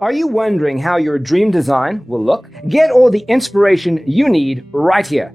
Are you wondering how your dream design will look? Get all the inspiration you need right here.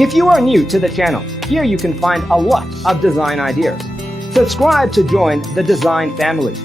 If you are new to the channel, here you can find a lot of design ideas. Subscribe to join the design family.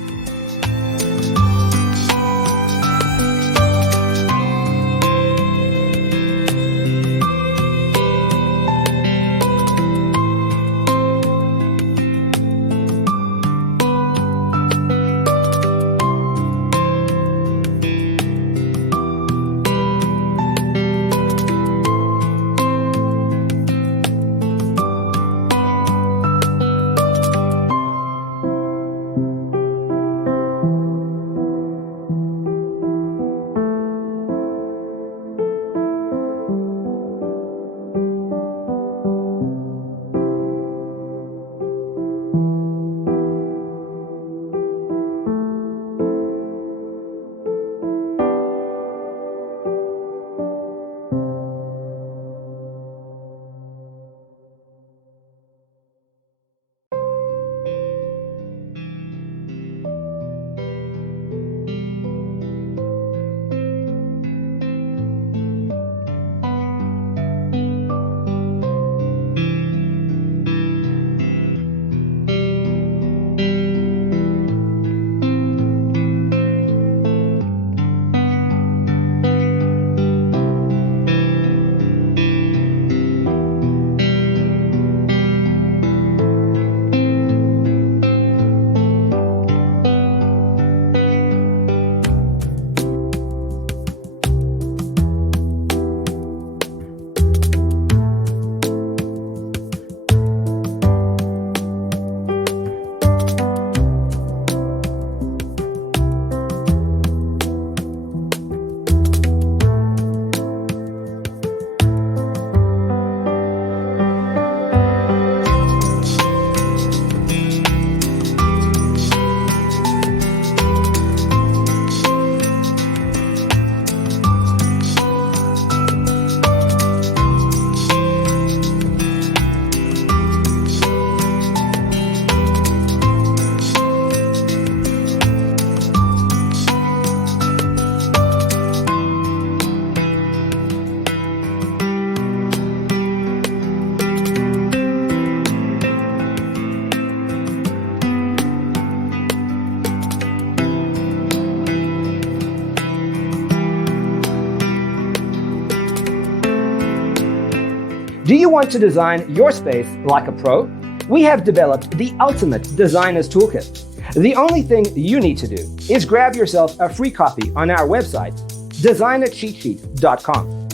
Do you want to design your space like a pro? We have developed the ultimate designer's toolkit. The only thing you need to do is grab yourself a free copy on our website, designercheatsheet.com.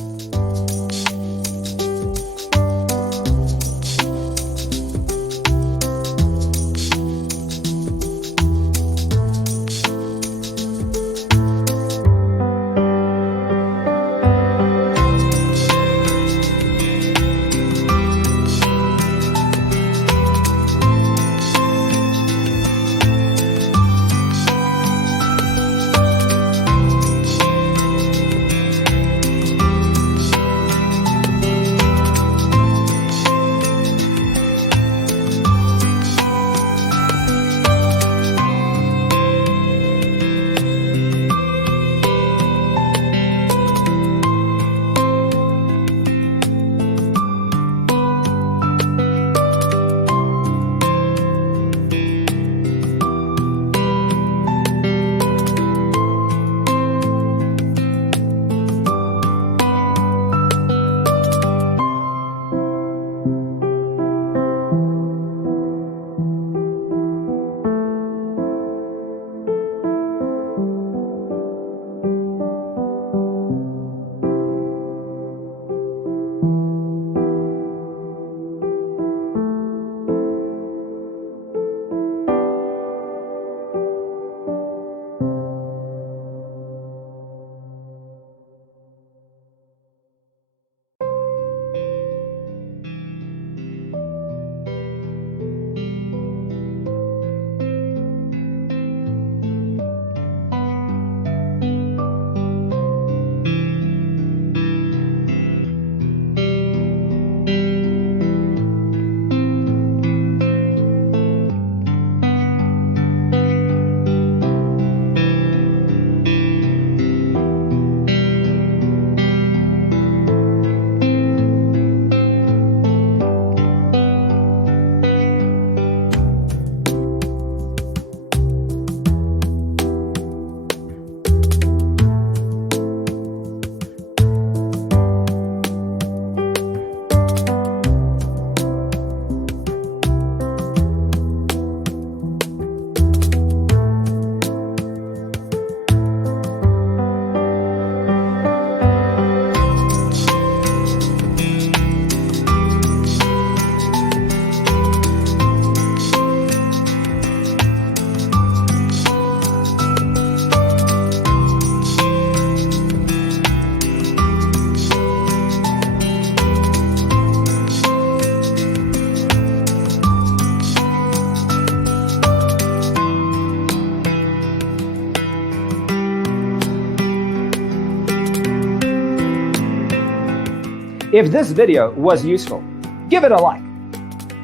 If this video was useful, give it a like.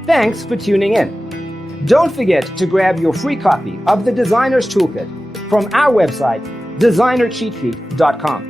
Thanks for tuning in. Don't forget to grab your free copy of the Designer's Toolkit from our website, designercheatsheet.com.